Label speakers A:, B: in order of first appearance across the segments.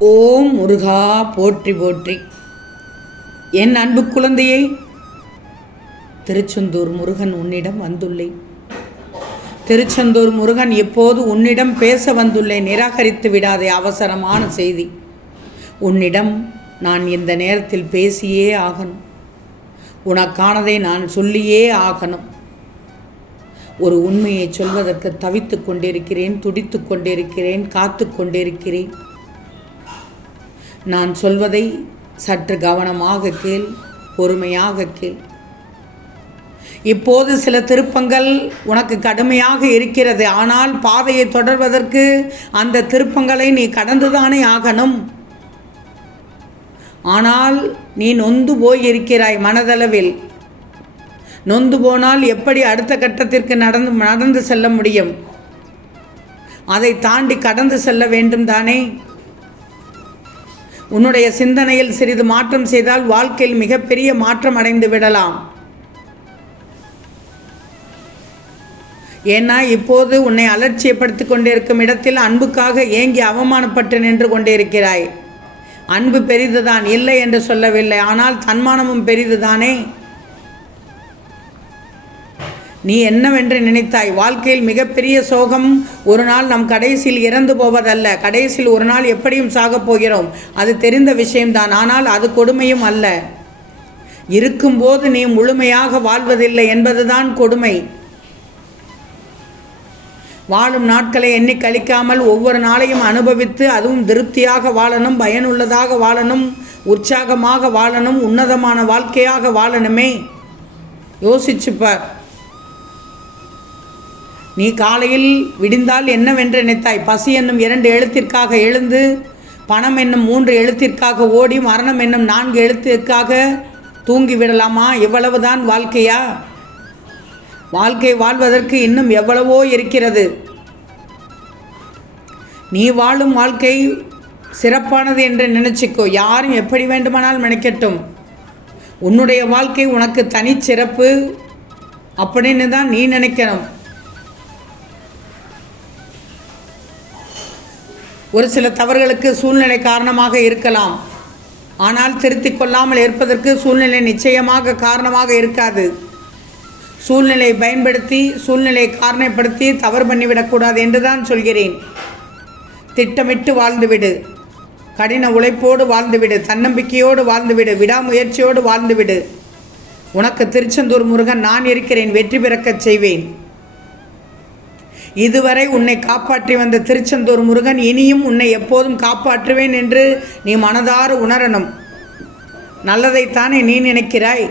A: ஓம் முருகா போற்றி போற்றி. என் அன்பு குழந்தையை திருச்செந்தூர் முருகன் உன்னிடம் வந்துள்ளேன். திருச்செந்தூர் முருகன் இப்போது உன்னிடம் பேச வந்துள்ளேன்? நிராகரித்து விடாதே அவசரமான செய்தி. உன்னிடம் நான் இந்த நேரத்தில் பேசியே ஆகணும். உனக்கானதை நான் சொல்லியே ஆகணும். ஒரு உண்மையை சொல்வதற்கு தவித்துக் கொண்டிருக்கிறேன் துடித்து கொண்டிருக்கிறேன் காத்து கொண்டிருக்கிறேன். நான் சொல்வதை சற்று கவனமாக கேள் பொறுமையாக கேள். இப்போது சில திருப்பங்கள் உனக்கு கடுமையாக இருக்கிறது. ஆனால் பாதையை தொடர்வதற்கு அந்த திருப்பங்களை நீ கடந்துதானே ஆகணும். ஆனால் நீ நொந்து போய் இருக்கிறாய் மனதளவில். நொந்து போனால் எப்படி அடுத்த கட்டத்திற்கு நடந்து நடந்து செல்ல முடியும்? அதை தாண்டி கடந்து செல்ல வேண்டும் தானே உன்னுடைய சிந்தனையில் சிறிது மாற்றம் செய்தால் வாழ்க்கையில் மிகப்பெரிய மாற்றம் அடைந்து விடலாம். ஏன்னா இப்போது உன்னை அலட்சியப்படுத்தி கொண்டிருக்கும் இடத்தில் அன்புக்காக ஏங்கி அவமானப்பட்டு நின்று கொண்டிருக்கிறாய். அன்பு பெரிதுதான் இல்லை என்று சொல்லவில்லை. ஆனால் தன்மானமும் பெரிதுதானே? நீ என்னவென்று நினைத்தாய்? வாழ்க்கையில் மிகப்பெரிய சோகம் ஒரு நாள் நம் கடைசியில் இறந்து போவதல்ல. கடைசியில் ஒரு நாள் எப்படியும் சாகப் போகிறோம். அது தெரிந்த விஷயம்தான். ஆனால் அது கொடுமையும் அல்ல. இருக்கும்போது நீ முழுமையாக வாழ்வதில்லை என்பதுதான் கொடுமை. வாழும் நாட்களை எண்ணி கழிக்காமல் ஒவ்வொரு நாளையும் அனுபவித்து அதுவும் திருப்தியாக வாழணும் பயனுள்ளதாக வாழணும் உற்சாகமாக வாழணும் உன்னதமான வாழ்க்கையாக வாழணுமே. யோசிச்சுப்பார். நீ காலையில் விடிந்தால் என்னவென்று நினைத்தாய்? பசி என்னும் இரண்டு எழுத்திற்காக எழுந்து பணம் என்னும் மூன்று எழுத்திற்காக ஓடி மரணம் என்னும் நான்கு எழுத்திற்காக தூங்கி விடலாமா இவ்வளவுதான் வாழ்க்கையா? வாழ்க்கை வாழ்வதற்கு இன்னும் எவ்வளவோ இருக்கிறது. நீ வாழும் வாழ்க்கை சிறப்பானது என்று நினச்சிக்கோ. யாரும் எப்படி வேண்டுமானால் நினைக்கட்டும் உன்னுடைய வாழ்க்கை உனக்கு தனிச்சிறப்பு அப்படின்னு தான் நீ நினைக்கணும். ஒரு சில தவறுகளுக்கு சூழ்நிலை காரணமாக இருக்கலாம். ஆனால் திருத்திக் கொள்ளாமல் இருப்பதற்கு சூழ்நிலை நிச்சயமாக காரணமாக இருக்காது. சூழ்நிலையை பயன்படுத்தி சூழ்நிலையை காரணப்படுத்தி தவறு பண்ணிவிடக்கூடாது என்று தான் சொல்கிறேன். திட்டமிட்டு வாழ்ந்துவிடு. கடின உழைப்போடு வாழ்ந்துவிடு. தன்னம்பிக்கையோடு வாழ்ந்துவிடு. விடாமுயற்சியோடு வாழ்ந்துவிடு. உனக்கு திருச்செந்தூர் முருகன் நான் இருக்கிறேன். வெற்றி பிறக்கச் செய்வேன். இதுவரை உன்னை காப்பாற்றி வந்த திருச்செந்தூர் முருகன் இனியும் உன்னை எப்போதும் காப்பாற்றுவேன் என்று நீ மனதார உணரணும். நல்லதைத்தானே நீ நினைக்கிறாய்?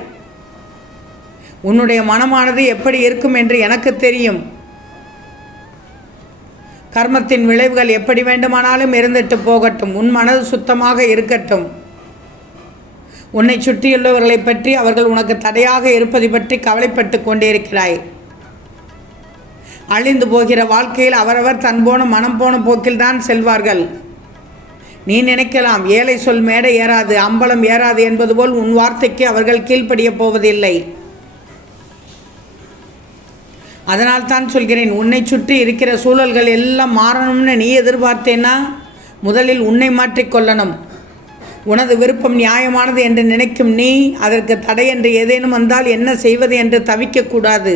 A: உன்னுடைய மனமானது எப்படி இருக்கும் என்று எனக்கு தெரியும். கர்மத்தின் விளைவுகள் எப்படி வேண்டுமானாலும் இருந்துட்டு போகட்டும். உன் மனது சுத்தமாக இருக்கட்டும். உன்னை சுற்றியுள்ளவர்களை பற்றி அவர்கள் உனக்கு தடையாக இருப்பதை பற்றி கவலைப்பட்டு கொண்டிருக்கிறாய். அழிந்து போகிற வாழ்க்கையில் அவரவர் தன் போன மனம் போன போக்கில்தான் செல்வார்கள். நீ நினைக்கலாம் ஏழை சொல் மேடை ஏறாது அம்பலம் ஏறாது என்பது போல் உன் வார்த்தைக்கு அவர்கள் கீழ்ப்படிய போவதில்லை. அதனால் தான் சொல்கிறேன் உன்னை சுற்றி இருக்கிற சூழல்கள் எல்லாம் மாறணும்னு நீ எதிர்பார்த்தேன்னா முதலில் உன்னை மாற்றிக்கொள்ளணும் உனது விருப்பம் நியாயமானது என்று நினைக்கும் நீ அதற்கு தடை என்று ஏதேனும் வந்தால் என்ன செய்வது என்று தவிக்கக்கூடாது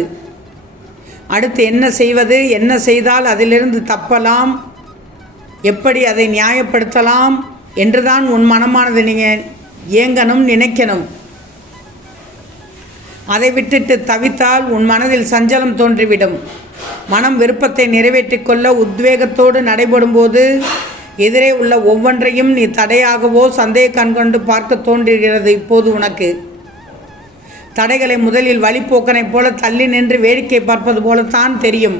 A: அடுத்து என்ன செய்வது என்ன செய்தால் அதிலிருந்து தப்பலாம் எப்படி அதை நியாயப்படுத்தலாம் என்றுதான் உன் மனமானது நீங்கள் ஏங்கணும் நினைக்கணும். அதை விட்டுட்டு தவித்தால் உன் மனதில் சஞ்சலம் தோன்றிவிடும். மனம் விருப்பத்தை நிறைவேற்றிக்கொள்ள உத்வேகத்தோடு நடைபெறும்போது எதிரே உள்ள ஒவ்வொன்றையும் நீ தடையாகவோ சந்தேக கண்கொண்டு பார்க்க தோன்றுகிறது இப்போது உனக்கு. தடைகளை முதலில் வழிப்போக்கனைப் போல தள்ளி நின்று வேடிக்கை பார்ப்பது போலத்தான் தெரியும்.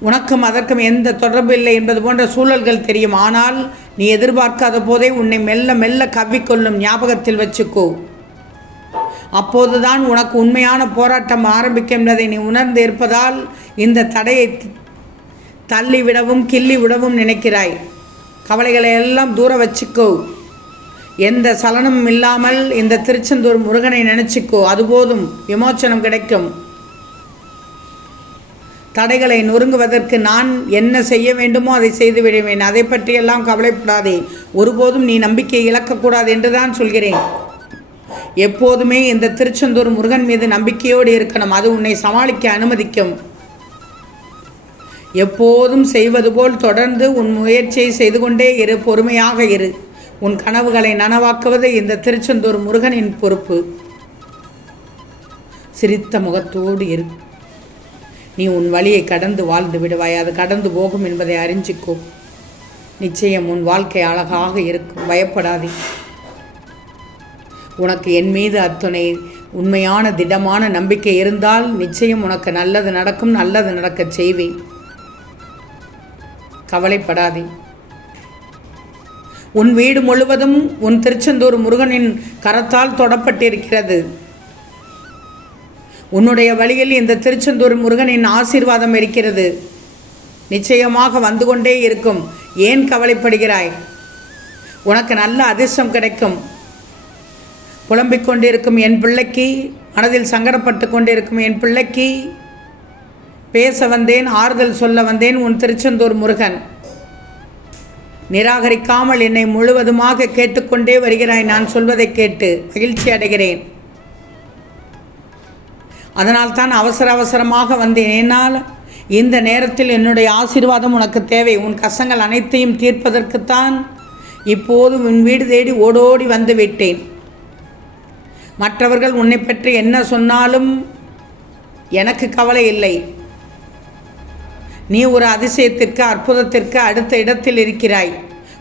A: உனக்கும் அதற்கும் எந்த தொடர்பு இல்லை என்பது போன்ற சூழல்கள் தெரியும். ஆனால் நீ எதிர்பார்க்காத போதே உன்னை மெல்ல மெல்ல கவ்விக்கொள்ளும் ஞாபகத்தில் வச்சுக்கோ. அப்போதுதான் உனக்கு உண்மையான போராட்டம் ஆரம்பிக்கும் என்பதை நீ உணர்ந்து இருப்பதால் இந்த தடையை தள்ளி விடவும் கிள்ளி விடவும் நினைக்கிறாய். கவலைகளை எல்லாம் தூர வச்சுக்கோ. எந்த சலனமும் இல்லாமல் இந்த திருச்செந்தூர் முருகனை நினச்சிக்கோ அது போதும் விமோச்சனம் கிடைக்கும். தடைகளை நொறுங்குவதற்கு நான் என்ன செய்ய வேண்டுமோ அதை செய்து விடுவேன். அதை பற்றியெல்லாம் கவலைப்படாதே. ஒருபோதும் நீ நம்பிக்கை இழக்கக்கூடாது என்று தான் சொல்கிறேன். எப்போதுமே இந்த திருச்செந்தூர் முருகன் மீது நம்பிக்கையோடு இருக்கணும். அது உன்னை சமாளிக்க அனுமதிக்கும். எப்போதும் செய்வது போல் தொடர்ந்து உன் முயற்சியை செய்து கொண்டே இரு. பொறுமையாக இரு. உன் கனவுகளை நனவாக்குவது இந்த திருச்செந்தூர் முருகனின் பொறுப்பு. சிரித்த முகத்தோடு இரு. நீ உன் வழியை கடந்து வாழ்ந்து விடுவாய். அது கடந்து போகும் என்பதை அறிஞ்சிக்கோ. நிச்சயம் உன் வாழ்க்கை அழகாக இருக்கும். பயப்படாதே. உனக்கு என் மீது அத்துணை உண்மையான திடமான நம்பிக்கை இருந்தால் நிச்சயம் உனக்கு நல்லது நடக்கும். நல்லது நடக்கச் செய்வேன். கவலைப்படாதே. உன் வீடு முழுவதும் உன் திருச்செந்தூர் முருகனின் கரத்தால் தொடப்பட்டிருக்கிறது. உன்னுடைய வழியில் இந்த திருச்செந்தூர் முருகனின் ஆசீர்வாதம் இருக்கிறது. நிச்சயமாக வந்து கொண்டே இருக்கும். ஏன் கவலைப்படுகிறாய்? உனக்கு நல்ல அதிர்ஷ்டம் கிடைக்கும். புலம்பிக் கொண்டிருக்கும் என் பிள்ளைக்கு மனதில் சங்கடப்பட்டு கொண்டிருக்கும் என் பிள்ளைக்கு பேச வந்தேன் ஆறுதல் சொல்ல வந்தேன் உன் திருச்செந்தூர் முருகன். நிராகரிக்காமல் என்னை முழுவதுமாக கேட்டுக்கொண்டே வருகிறாய். நான் சொல்வதை கேட்டு மகிழ்ச்சி அடைகிறேன். அதனால் தான் அவசர அவசரமாக வந்தேன். என்னால் இந்த நேரத்தில் என்னுடைய ஆசீர்வாதம் உனக்கு தேவை. உன் கஷ்டங்கள் அனைத்தையும் தீர்ப்பதற்குத்தான் இப்போது உன் வீடு தேடி ஓடோடி வந்து விட்டேன். மற்றவர்கள் உன்னை பற்றி என்ன சொன்னாலும் எனக்கு கவலை இல்லை. நீ ஒரு அதிசயத்திற்கு அற்புதத்திற்கு அடுத்த இடத்தில் இருக்கிறாய்.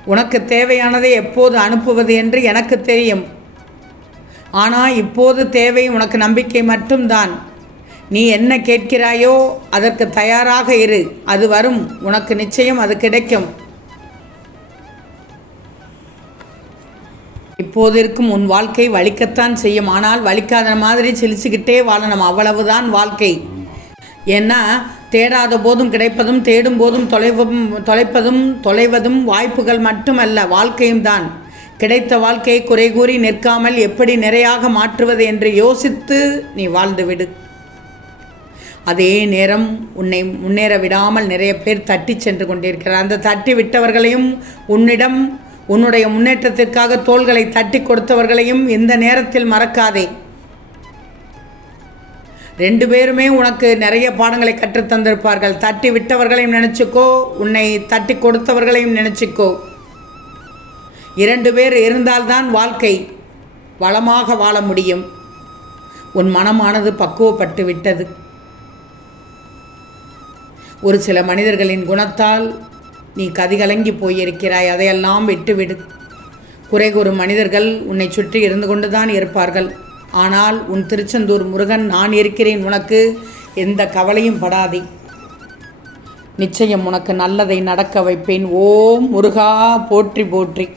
A: உனக்கு தேவையானதை எப்போது அனுப்புவது என்று எனக்கு தெரியும். ஆனால் இப்போது தேவை உனக்கு நம்பிக்கை மட்டும்தான். நீ என்ன கேட்கிறாயோ அதற்கு தயாராக இரு. அது வரும். உனக்கு நிச்சயம் அது கிடைக்கும். இப்போது இருக்கும் உன் வாழ்க்கை வலிக்கத்தான் செய்யும். ஆனால் வலிக்காத மாதிரி சிலிச்சுக்கிட்டே வாழணும். அவ்வளவுதான் வாழ்க்கை. ஏன்னா தேடாத போதும் கிடைப்பதும் தேடும் போதும் தொலைவும் தொலைப்பதும் தொலைவதும் வாய்ப்புகள் மட்டுமல்ல வாழ்க்கையும் தான். கிடைத்த வாழ்க்கையை குறை கூறி நிற்காமல் எப்படி நிறையாக மாற்றுவது என்று யோசித்து நீ வாழ்ந்துவிடு அதே நேரம் உன்னை முன்னேற விடாமல் நிறைய பேர் தட்டி சென்று கொண்டிருக்கிறார். அந்த தட்டி விட்டவர்களையும் உன்னிடம் உன்னுடைய முன்னேற்றத்திற்காக தோள்களை தட்டி கொடுத்தவர்களையும் இந்த நேரத்தில் மறக்காதே. ரெண்டு பேருமே உனக்கு நிறைய பாடங்களை கற்றுத் தந்திருப்பார்கள். தட்டி விட்டவர்களையும் நினச்சிக்கோ உன்னை தட்டி கொடுத்தவர்களையும் நினச்சிக்கோ. இரண்டு பேர் இருந்தால்தான் வாழ்க்கை வளமாக வாழ முடியும். உன் மனமானது பக்குவப்பட்டு விட்டது. ஒரு சில மனிதர்களின் குணத்தால் நீ கதிகலங்கி போயிருக்கிறாய். அதையெல்லாம் விட்டுவிடு. குறை கூறும் மனிதர்கள் உன்னை சுற்றி இருந்து கொண்டுதான் இருப்பார்கள். ஆனால் உன் திருச்செந்தூர் முருகன் நான் இருக்கிறேன் உனக்கு. எந்த கவலையும் படாதே. நிச்சயம் உனக்கு நல்லதை நடக்க வைப்பேன். ஓம் முருகா போற்றி போற்றி.